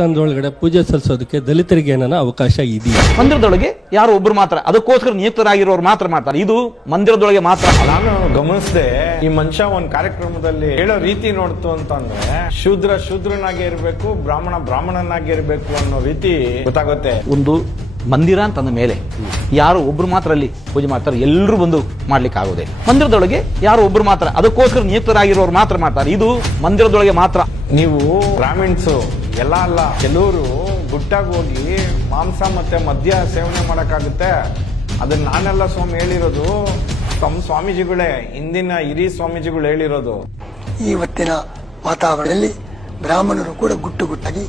ದೇವಸ್ಥಾನದೊಳಗಡೆ ಪೂಜೆ ಸಲ್ಲಿಸೋದಕ್ಕೆ ದಲಿತರಿಗೆ ಏನಾನ ಅವಕಾಶ ಇದೆಯಾ? ಮಂದಿರದೊಳಗೆ ಯಾರು ಒಬ್ರು ಮಾತ್ರ ಅದಕ್ಕೋಸ್ಕರ ನಿಯುಕ್ತರಾಗಿರೋರು ಮಾತ್ರ ಮಾಡ್ತಾರೆ. ಇದು ಮಂದಿರದೊಳಗೆ ಮಾತ್ರ ನಾನು ಗಮನಿಸಿದೆ ಈ ಮನುಷ್ಯ ಒಂದ್ ಕಾರ್ಯಕ್ರಮದಲ್ಲಿ ಹೇಳೋ ರೀತಿ ನೋಡ್ತು ಅಂತಂದ್ರೆ ಶೂದ್ರ ಶೂದ್ರನಾಗಿ ಇರ್ಬೇಕು ಬ್ರಾಹ್ಮಣ ಬ್ರಾಹ್ಮಣನಾಗಿ ಇರ್ಬೇಕು ಅನ್ನೋ ರೀತಿ ಗೊತ್ತಾಗುತ್ತೆ. ಒಂದು ಮಂದಿರ ಅಂತಂದ ಮೇಲೆ ಯಾರು ಒಬ್ರು ಮಾತ್ರ ಅಲ್ಲಿ ಪೂಜೆ ಮಾಡ್ತಾರೆ ಎಲ್ಲರೂ ಬಂದು ಮಾಡ್ಲಿಕ್ಕೆ ಆಗೋದಿಲ್ಲ ಮಂದಿರದೊಳಗೆ ಯಾರೋ ಒಬ್ರು ಮಾತ್ರ ಅದಕ್ಕೋಸ್ಕರ ನಿಯುಕ್ತರಾಗಿರೋರು ಮಾತ್ರ ಮಾಡ್ತಾರೆ. ಇದು ಮಂದಿರದೊಳಗೆ ಮಾತ್ರ. ನೀವು ಬ್ರಾಹ್ಮಿಣ್ಸು ಎಲ್ಲ ಅಲ್ಲ ಕೆಲವರು ಗುಟ್ಟಾಗಿ ಹೋಗಿ ಮಾಂಸ ಮತ್ತೆ ಮದ್ಯ ಸೇವನೆ ಮಾಡೋಕ್ಕಾಗುತ್ತೆ. ಅದನ್ನ ನಾನೆಲ್ಲ ಸ್ವಾಮಿ ಹೇಳಿರೋದು ತಮ್ಮ ಸ್ವಾಮೀಜಿಗಳೇ ಹಿಂದಿನ ಹಿರಿ ಸ್ವಾಮೀಜಿಗಳು ಹೇಳಿರೋದು. ಇವತ್ತಿನ ವಾತಾವರಣದಲ್ಲಿ ಬ್ರಾಹ್ಮಣರು ಕೂಡ ಗುಟ್ಟು ಗುಟ್ಟಾಗಿ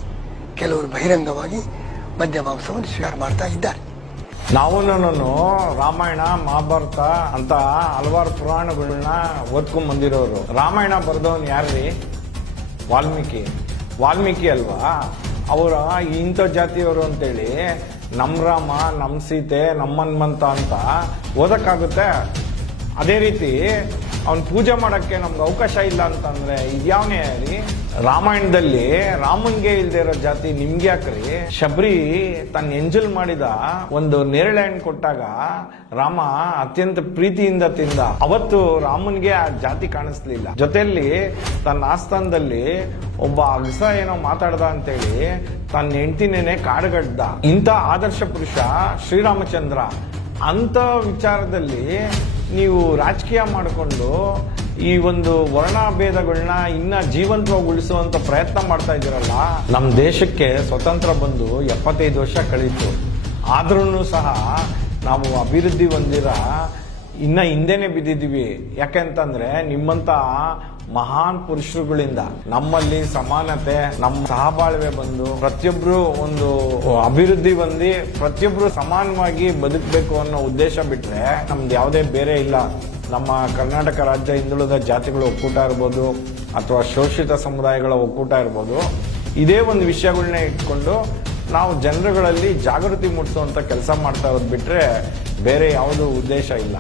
ಕೆಲವರು ಬಹಿರಂಗವಾಗಿ ಮದ್ಯ ಮಾಂಸವನ್ನು ಸ್ವೀಕಾರ ಮಾಡ್ತಾ ಇದ್ದಾರೆ. ನಾವು ರಾಮಾಯಣ ಮಹಾಭಾರತ ಅಂತ ಹಲವಾರು ಪುರಾಣಗಳನ್ನ ಓದ್ಕೊಂಡ್ ಬಂದಿರೋರು. ರಾಮಾಯಣ ಬರೆದವನು ಯಾರ್ರಿ? ವಾಲ್ಮೀಕಿ. ವಾಲ್ಮೀಕಿ ಅಲ್ವಾ? ಅವರ ಇಂಥ ಜಾತಿಯವರು ಅಂತೇಳಿ ನಮ್ಮ ರಾಮ ನಮ್ಮ ಸೀತೆ, ನಮ್ಮನ್ಮಂತ ಅಂತ ಓದಕ್ಕಾಗುತ್ತೆ. ಅದೇ ರೀತಿ ಅವ್ನ್ ಪೂಜೆ ಮಾಡಕ್ಕೆ ನಮ್ಗೆ ಅವಕಾಶ ಇಲ್ಲ ಅಂತಂದ್ರೆ ಇದ್ಯಾವನೇ ರೀ ರಾಮಾಯಣದಲ್ಲಿ ರಾಮನ್ಗೆ ಇಲ್ದೇ ಇರೋ ಜಾತಿ ನಿಮ್ಗೆ ಯಾಕ್ರಿ? ಶಬರಿ ತನ್ನ ಎಂಜಲ್ ಮಾಡಿದ ಒಂದು ನೇರಳೆ ಹಣ್ಣು ಕೊಟ್ಟಾಗ ರಾಮ ಅತ್ಯಂತ ಪ್ರೀತಿಯಿಂದ ತಿಂದ. ಅವತ್ತು ರಾಮನ್ಗೆ ಆ ಜಾತಿ ಕಾಣಿಸ್ಲಿಲ್ಲ. ಜೊತೆಯಲ್ಲಿ ತನ್ನ ಆಸ್ಥಾನದಲ್ಲಿ ಒಬ್ಬ ಅಗಸ ಏನೋ ಮಾತಾಡ್ದ ಅಂತೇಳಿ ತನ್ನ ಹೆಂಡತಿನೇನೆ ಕಾಡುಗಡ್ದ. ಇಂಥ ಆದರ್ಶ ಪುರುಷ ಶ್ರೀರಾಮಚಂದ್ರ ಅಂತ ವಿಚಾರದಲ್ಲಿ ನೀವು ರಾಜಕೀಯ ಮಾಡಿಕೊಂಡು ಈ ಒಂದು ವರ್ಣಭೇದಗಳನ್ನ ಇನ್ನ ಜೀವಂತವಾಗಿ ಉಳಿಸುವಂತ ಪ್ರಯತ್ನ ಮಾಡ್ತಾ ಇದ್ದೀರಲ್ಲ ನಮ್ಮ ದೇಶಕ್ಕೆ ಸ್ವತಂತ್ರ ಬಂದು ಎಪ್ಪತ್ತೈದು ವರ್ಷ ಕಳೀತು. ಆದ್ರೂ ಸಹ ನಾವು ಅಭಿವೃದ್ಧಿ ಹೊಂದಿರ ಇನ್ನ ಹಿಂದೆನೆ ಬಿದ್ದಿದ್ದೀವಿ. ಯಾಕೆಂತಂದ್ರೆ ನಿಮ್ಮಂತ ಮಹಾನ್ ಪುರುಷರುಗಳಿಂದ ನಮ್ಮಲ್ಲಿ ಸಮಾನತೆ, ನಮ್ಮ ಸಹಬಾಳ್ವೆ ಬಂದು ಪ್ರತಿಯೊಬ್ರು ಒಂದು ಅಭಿವೃದ್ಧಿ ಹೊಂದಿ ಪ್ರತಿಯೊಬ್ರು ಸಮಾನವಾಗಿ ಬದುಕಬೇಕು ಅನ್ನೋ ಉದ್ದೇಶ ಬಿಟ್ರೆ ನಮ್ದು ಯಾವುದೇ ಬೇರೆ ಇಲ್ಲ. ನಮ್ಮ ಕರ್ನಾಟಕ ರಾಜ್ಯ ಹಿಂದುಳಿದ ಜಾತಿಗಳ ಒಕ್ಕೂಟ ಇರ್ಬೋದು, ಅಥವಾ ಶೋಷಿತ ಸಮುದಾಯಗಳ ಒಕ್ಕೂಟ ಇರ್ಬೋದು, ಇದೇ ಒಂದು ವಿಷಯಗಳನ್ನ ಇಟ್ಕೊಂಡು ನಾವು ಜನರುಗಳಲ್ಲಿ ಜಾಗೃತಿ ಮೂಡಿಸುವಂತ ಕೆಲಸ ಮಾಡ್ತಾ ಇರೋದು ಬಿಟ್ರೆ ಬೇರೆ ಯಾವುದೂ ಉದ್ದೇಶ ಇಲ್ಲ.